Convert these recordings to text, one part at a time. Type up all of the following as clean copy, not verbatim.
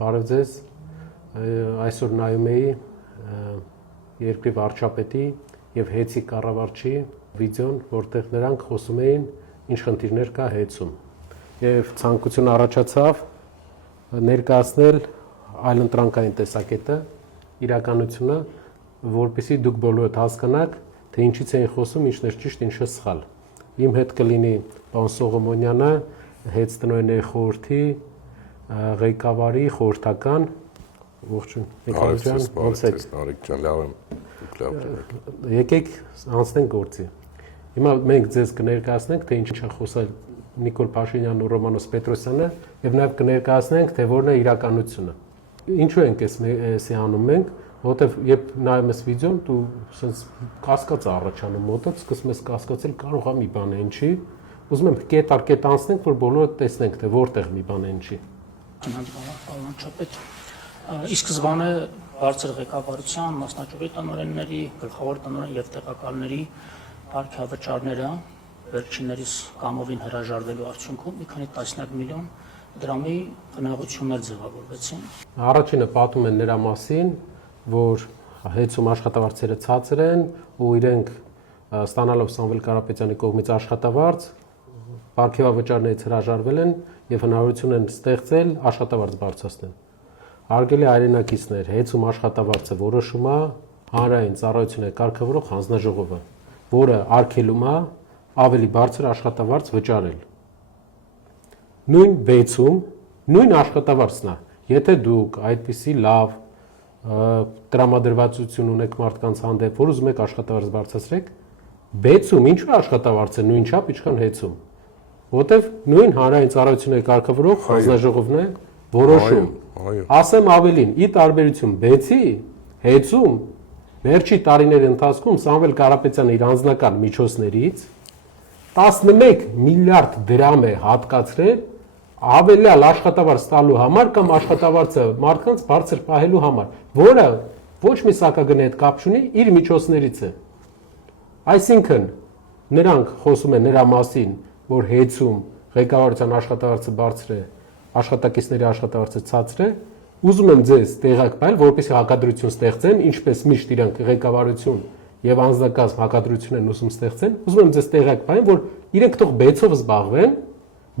Բարև ձեզ, այսօր նայում էի երկրի վարչապետի և ՀԵՑ-ի կառավարչի վիդեոն, որտեղ նրանք խոսում էին ինչ խնդիրներ կա ՀԵՑ-ում և ցանկություն առաջացավ ներկայացնել այլընտրանքային տեսակետը, իրականությունը, որպեսզի դուք բոլորդ հասկանաք, թե ինչից էին խոսում, ինչն էր ճիշտ, ինչը սխալ։ Իմ հետ կլինի պարոն Սողոմոնյանը, ՀԵՑ տնօրենների խորհրդի ղեկավարի խորհրդական, ողջույն, Նիկոլ ջան, ոնց եք։ Նարեկ ջան, լավ եմ։ Եկեք անցնենք գործի։ Հիմա մենք ձեզ կներկայացնենք, թե ինչ է խոսել Նիկոլ Փաշինյանն ու Ռոմանոս Պետրոսյանը, եւ նաեւ կներկայացնենք, թե որն է իրականությունը։ Ինչու ենք էսի անում մենք, որովհետեւ երբ նայում ես վիդեոն, դու sense կասկած առաջանում մոտդ, սկսում ես կասկածել, կարող է մի բան են չի։ Ուզում եմ կետ անցնենք, որ բոլորը տեսնենք, թե որտեղ մի բան են չի։ Ի սկզբանե բարձր ղեկավարության, մասնաճյուղի տնօրենների, գլխավոր տնօրեն եւ տեղակալների արկայավճարները վերջիններիս կամովին հրաժարվելու արդյունքում մի քանի տասնյակ միլիոն դրամի խնայողություններ ձևավորվեցին։ Առաջինը պատում են նրա մասին, որ ՀԵՑ-ում աշխատավարձերը ցածր են ու իրենք ստանալով Սամվել Կարապետյանի կողմից աշխատավարձ, պարգևավճարներից հրաժարվել են եւ հնարավորություն են ստեղծել աշխատավարձ բարձրացնել։ Հարգելի հայրենակիցներ, ՀԵՑ-ում աշխատավարձը որոշում է հանրային ծառայությունների կարգավորող հանձնաժողովը, որը արգելում է ավելի բարձր աշխատավարձ վճարել։ Նույն բեցում, նույն աշխատավարձն է, եթե դուք այդպիսի լավ տրամադրվածություն ունեք մարդկանց հանդեպ, որ ուզում եք աշխատավարձ բարձրացրեք, բեցում ինչու աշխատավարձը նույն չափ, ինչքան ՀԵՑ-ում, որտեվ նույն հանրային ծառայությունների կարգավորող հանձնաժողովն է որոշում։ Ասեմ ավելին, ի տարբերություն բեցի, ՀԵՑ-ում վերջի տարիների ընթացքում Սամվել Կարապետյանը իր անձնական միջոցներից 11 միլիարդ դրամ է հատկացրել ավելյալ աշխատավարձ տալու համար կամ աշխատավարձը մարդկանց բարձր պահելու համար, որը ոչ մի սակագնի հետ կապ չունի, իր միջոցներից է։ Այսինքն նրանք խոսում են նրա մասին, որ ՀԵՑ-ում ղեկավարության աշխատավարձը բարձր է, աշխատակիցների աշխատավարձը ցածր է, ուզում եմ ձեզ տեղակ պահել, որպեսզի հակադրություն ստեղծեն, ինչպես միշտ իրանք ղեկավարություն եւ անձնակազմ հակադրություն են ուզում ստեղծեն, ուզում եմ ձեզ տեղակ պահել, որ իրենք թող բեցով զբաղվեն,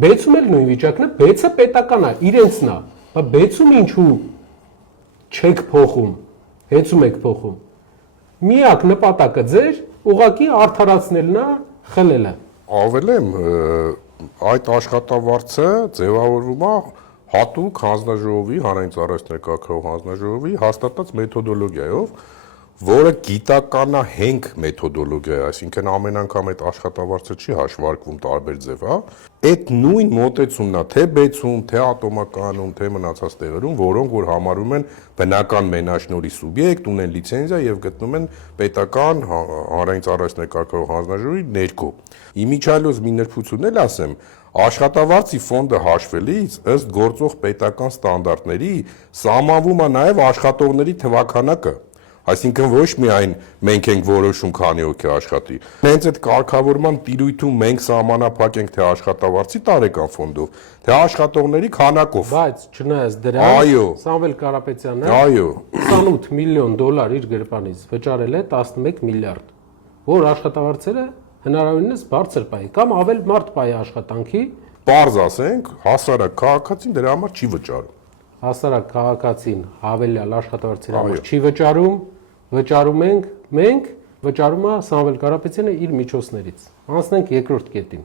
բեցում էլ նույն վիճակն է, բեցը պետական է, իրենցն է, բայց բեցում ինչու չեք փոխում, ՀԵՑ-ում եք փոխում։ Միակ նպատակը ձեր ուղղակի արդարացնելն է, խլելը։ Ավելեմ, այդ աշխատավարձը ձևավորվում է հատուկ հանձնաժողովի, հանրային ծառայությունների կարգավորող հանձնաժողովի հաստատած մեթոդոլոգիայով, որը գիտականահենք մեթոդոլոգիա է, այսինքն ամեն անգամ այդ աշխատավարձը չի հաշվարկվում տարբեր ձև, այդ նույն մոտեցումն է թե բեցում, թե ատոմականում, թե մնացած տեղերում, որոնք որ համարում են բնական մենաշնորհի սուբյեկտ, ունեն լիցենզիա եւ գտնում են պետական հանրային ծառայությունների կարգավորող հանձնաժողովի ներքո։ Իմիջիայլոց մի նրբություն էլ ասեմ, աշխատավարձի ֆոնդը հաշվելիս ըստ գործող պետական ստանդարտների սահմանվում է նաեւ աշխատողների թվաքանակը։ Այսինքն ոչ միայն մենք ենք որոշում քանի օքի աշխատի։ Հենց այդ կարգավորման տիրույթում մենք սահմանափակ ենք թե աշխատավարձի տարեկան ֆոնդով, թե աշխատողների քանակով։ Բայց չնայած դրան, Սամվել Կարապետյանը 28 միլիոն դոլար իր գրպանից վճարել է 11 միլիարդ, որ աշխատավարձերը հնարավորինս բարձր պահի կամ ավել մարդ պահի աշխատանքի, պարզ ասենք, հասարակ քաղաքացին դրա համար չի վճարում։ Հասարակ քաղաքացին հավելյալ աշխատավարձերի համար չի վճարում, վճարում ենք մենք, վճարում է Սամվել Կարապետյանը իր միջոցներից։ Անցնենք երկրորդ կետին։